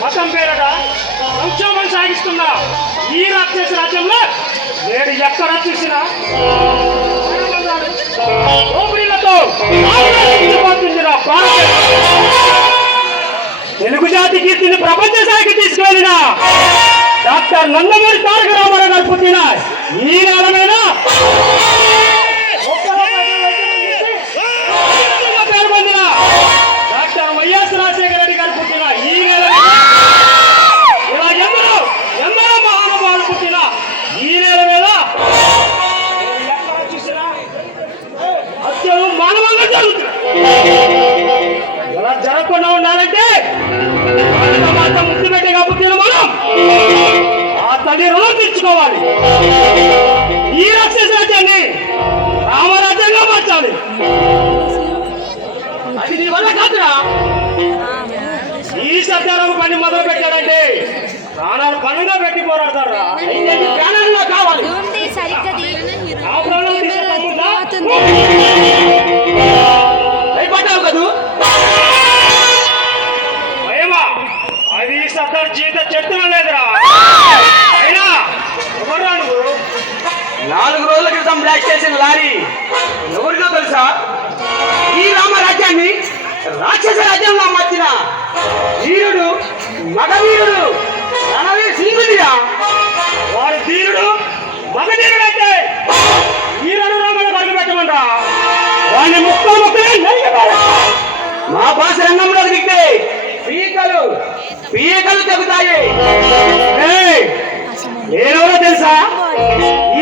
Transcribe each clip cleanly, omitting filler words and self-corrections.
మతం పేరట సంక్షోభం సాగిస్తున్న ఈ రాక్షస రాజ్యంలో నేడు ఎక్కడ చూసినా తెలుగు జాతి కీర్తిని ప్రపంచ స్థాయికి తీసుకువెళ్ళిన డాక్టర్ నందమూరి తారక రామారావు గారు పుట్టిన ఈ నేలమైన పేరు పొందిన డాక్టర్ వైఎస్ రాజశేఖర రెడ్డి గారు పుట్టిన ఈ నేల ఇలా ఎందరో మహానుభావులు పుట్టిన ఈ నేల మీద చూసినా హత్యలు మానవంగా జరుగుతున్నాయి. ఇలా జరగకుండా ఉండాలంటే మాత్రం ముద్దు పెట్టిగా పుట్టిన మనం ఆ తల్లి రుణం తీర్చుకోవాలి. ఈ రాక్షస రాజ్యాన్ని రామరాజ్యంగా మార్చాలి. అది నీ వల్ల కాదురా. ఈ సత్యాలకు పని మొదలు పెట్టాడంటే ప్రాణాలు పనుగా పెట్టి పోరాడతారా. ప్రాణాల్లో కావాలి భయపడ్డావు కదూ. భయమా? అది సర్దార్ జీవిత చరిత్ర లేదురా. అయినా ఎవరా నువ్వు? 4 రోజుల క్రితం బ్లాక్ చేసిన లారీ ఎవరికో తెలుసా? ఈ రామరాజ్యాన్ని రాక్షస రాజ్యంలో మార్చిన వీరుడు, మగవీరుడు రణవీర్ సింగుడిరా. వారి ధీరుడు మగధీరుడు అంటే వీరుడు రామను పరుగు పెట్టమంటా. వాడిని ముక్కలు మా భాష రంగంలో దిగితే పీకలు తెగుతాయి. నేనెవరో తెలుసా?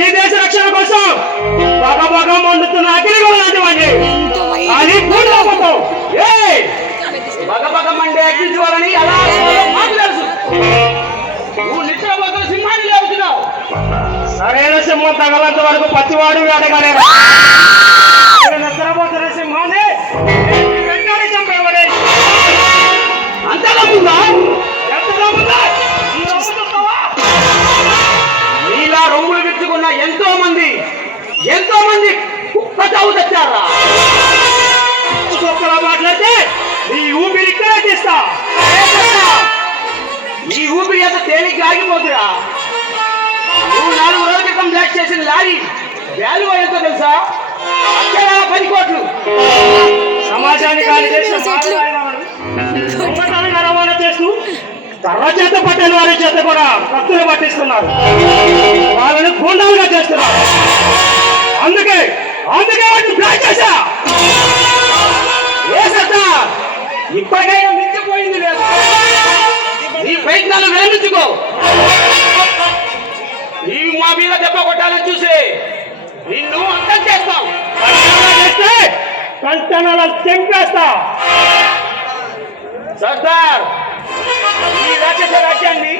ఈ దేశ రక్షణ కోసం పగ మండుతున్న అగ్నిగోళ లాంటి వాడిని. అది పూర్ణపోతావు. బగ మండే అగ్గించుకోవాలని అలా మాట్లాడుతూ నువ్వు నిద్రపోతున్న సింహాన్ని లేవుతున్నావు. సరైన సింహం తగలంత వరకు పచ్చివాడు వేటగానే నిద్రపోతున్న సింహాన్ని వెంటనే చంపేవాడే. అంతగా ఉందా? నీలా రొమ్ములు విచ్చుకున్న ఎంతో మంది కుక్క చావు తెచ్చారా. కుక్కలా మాట్లాడితే నీ ఊపిరి ఇక్కడే తీస్తా. ఈ ఊపిరి అంత తేలిగ్గా ఆగిపోతురా. నువ్వు 4 రోజుల క్రితం బ్లాక్ చేసిన లారీ వాల్యూ ఎంతో తెలుసా? 10 కోట్లు. సమాజానికి రవాణా చేస్తూ కర్ర చేత పట్టిన వారి చేత కూడా కత్తులు పట్టిస్తున్నారు. వాళ్ళని గుండాలుగా చేస్తున్నారు. అందుకే వాటిని బ్లాక్ చేశా. ఇప్పటికైనా మించిపోయింది లేదు. నీ ప్రయత్నాలు విరమించుకో. నీవు మా మీద దెబ్బ కొట్టాలని చూసి నిన్ను అంతం చేస్తాం. చేస్తే కంటనాలు తెంపేస్తా. సర్దార్, ఈ రాక్షస రాజ్యాన్ని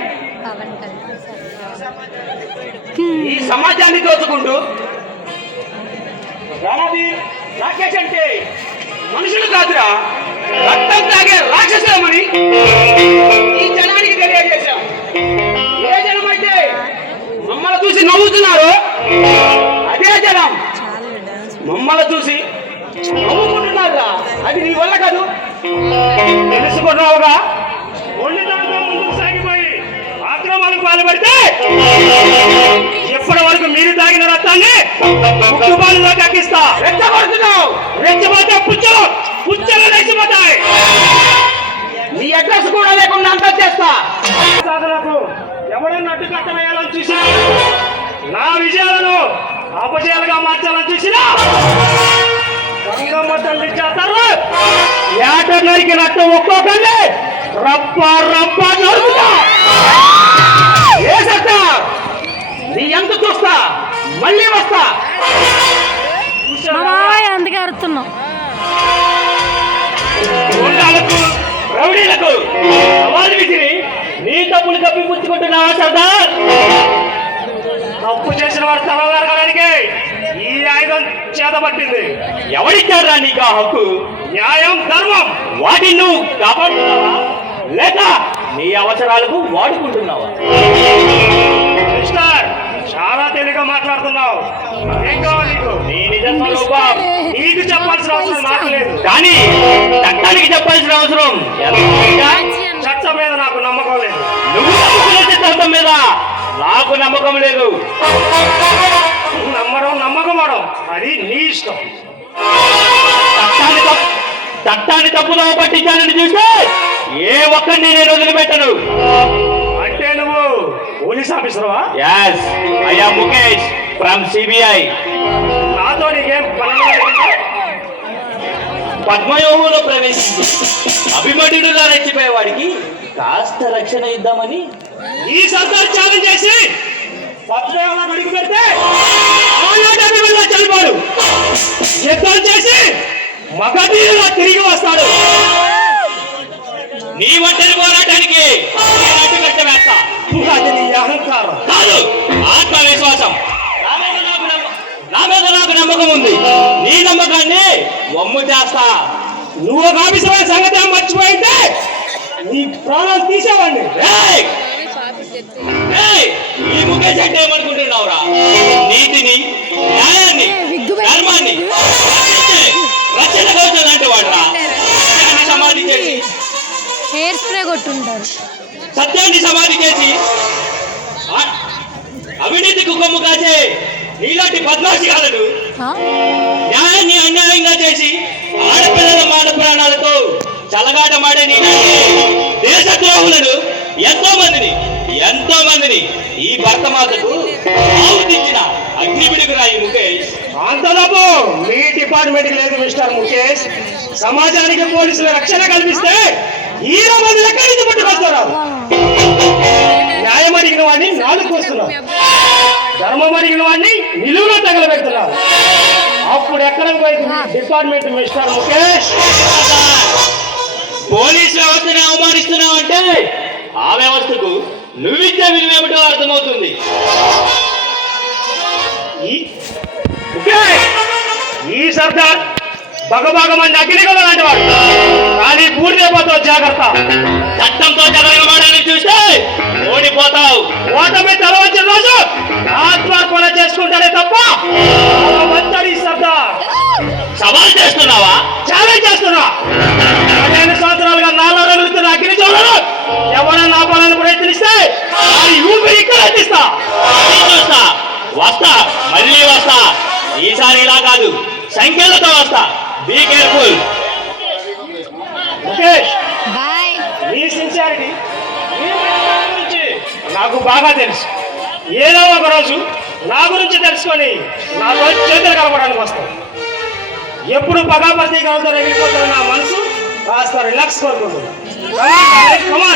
ఈ సమాజాన్ని దోచుకుంటూ రణవీర్ రాకేష్ అంటే మనుషులు కాదురా, రక్తం తాగే రాక్షసులమని ఈ జనానికి తెలియజేశాం. ఏ జనమైతే మమ్మల్ని చూసి నవ్వుతున్నారు అదే జనం మమ్మల్ని చూసి నవ్వుకుంటున్నారా. అది నీ వల్ల కాదు. తెలుసుకున్నావుగా. ఒండిదాంతో ముందుకు సాగిపోయి ఆక్రమణకు పాల్పడితే ఎప్పటి వరకు మీరు తాగిన రక్తాన్ని ముక్కుపాలుగా కక్కిస్తా. రెచ్చగొడుతున్నావు. రెచ్చపోతే పుచ్చలు రెచ్చిపోతాయి. నీ అడ్రస్ కూడా లేకుండా అంతా చేస్తా. సాధనకు ఎవడన్నా అడ్డు కట్ట వేయాలని చూసినా, నా విజయాలను అపజయాలుగా మార్చాలని చూసినా రంగమ్మ తల్లి చేస్తారు. ఏటర్ నరికినట్టు ఒక్కొక్కరిని రప్ప నరుకుతా. ఏ సత్తా నీ ఎంత చూస్తా, మళ్ళీ వస్తా. వచ్చారు బాబాయ్ అందుకే అరుతున్నాం. గుండాలకు రౌడీలకు సవాలు విసిరి నీ తప్పులు కప్పిపుచ్చుకుంటున్నావా సర్దార్? తప్పు చేసిన వాడు తల నరకడానికి ఈ ఆయుధం చేతబట్టింది. ఎవరిచ్చారా నీకు ఆ హక్కు? న్యాయం ధర్మం వాటిని నువ్వు కాపాడుతున్నావా లేక నీ అవసరాలకు వాడుకుంటున్నావా? మిస్టర్, చాలా తెలివిగా మాట్లాడుతున్నావు. ఏం కావాలి నీకు? నీ నిజ స్వరూపం నీకు చెప్పాల్సిన అవసరం నాకు లేదు, కానీ చట్టానికి చెప్పాల్సిన అవసరం ఎంతైనా. చట్టం మీద నాకు నమ్మకం లేదు. నువ్వు నమ్ముకునే సిద్ధాంతం మీద నాకు నమ్మకం లేదు. నమ్మడం నమ్మకమడం అది నీ ఇష్టం. చట్టాన్ని తప్పులో పట్టించాలని చూస్తే ఏ ఒక్కడిని నేను వదిలిపెట్టను. అంటే నువ్వు పోలీస్ ఆఫీసర్వా? Yes, I am Mukesh from CBI. నాతో నీకేం పని? పద్మయోగంలో ప్రవేశించి అభిమన్యుడుగా రెచ్చిపోయేవాడికి కాస్త రక్షణ ఇద్దామని ఈ సర్దార్ త్యాగం చేసి పద్మయోగంలో అడుగు పెడితే చనిపోడు. యుద్ధం చేసి మగధీరులా తిరిగి వస్తాడు. నీ ఒంటరి పోరాటానికి వేస్తా. అది నీ అహంకారం కాదు, ఆత్మవిశ్వాసం. నా మీద నాకు నమ్మకం ఉంది. నీ నమ్మకాన్ని వమ్ము చేస్తా. నువ్వు ఒక ఆఫీసర్ సంగతి మర్చిపోయింటే నీ ప్రాణాలు తీసేవాడిని. ఈ ముఖేష్ అంటే ఏమనుకుంటున్నావురా? నీతిని, న్యాయాన్ని, ధర్మాన్ని రక్షణ కవచం అంటే వాడురా. సమాధి చేసి హెయిర్ స్ప్రే కొట్టుంటారు. సత్యాన్ని సమాధి చేసి అవినీతికి కొమ్ము కాసే నీలాంటి బద్మాషిగాలను న్యాయాన్ని అన్యాయంగా చేసి ఆడపిల్లల మాన ప్రాణాలతో చలగాటమాడే నీలాంటి దేశద్రోహులను ఎంతో మందిని ఈ భర్తమాతకు ఆవుతిచ్చిన అగ్నిపిడుగురా ఈ ముఖేష్. అంతలోపు మీ డిపార్ట్మెంట్ లేదు మిస్టర్ ముఖేష్. సమాజానికి పోలీసుల రక్షణ కల్పిస్తే ఈ మంది ఎక్కడి నుంచి పట్టుకొస్తారు? న్యాయం అడిగిన వాడిని నాలుగు వస్తున్నారు, ధర్మం అడిగిన వాడిని నిలువులో తగలబెడుతున్నారు. అప్పుడు ఎక్కడ పోయింది డిపార్ట్మెంట్ మిస్టర్ ముఖేష్? పోలీస్ వ్యవస్థని అవమానిస్తున్నావు అంటే ఆ వ్యవస్థకు నువ్విచ్చే విలువేమిటో అర్థమవుతుంది. ఈ సర్దార్ బగబగమంది అగ్నిగోళ లాంటి వాడు, కానీ బూడిదైపోతావు. జాగ్రత్త. చట్టంతో జగడమాడని చూస్తే ఓడిపోతావు. ఓటమి తల వచ్చిన రోజు ఆత్మార్పణ చేసుకుంటానే తప్ప వచ్చాడు ఈ సర్దార్. సవాల్ చేస్తున్నావా? ఛాలెంజ్ చేస్తున్నా. 15 సంవత్సరాలుగా నాలో రగులుతున్న అగ్ని చూడను ఎవరైనా ఆపాలని ప్రయత్నిస్తే ఊపిరి ఇక్కడ ఎత్తిస్తా. చూస్తా, వస్తా, మళ్ళీ వస్తా. ఈసారి ఇలా కాదు, సంఖ్యలతో వస్తా. Be careful. ముఖేష్, బాయ్. మీ సిన్సియారిటీ గురించి నాకు బాగా తెలుసు. ఏదో ఒక రోజు నా గురించి తెలుసుకొని నా రోజు చేతులు కలపడానికి వస్తాను. ఎప్పుడు పగాపర్తి కావుతో రగిలిపోతున్న నా మనసు కాస్త రిలాక్స్ కోరుకుంటుంది.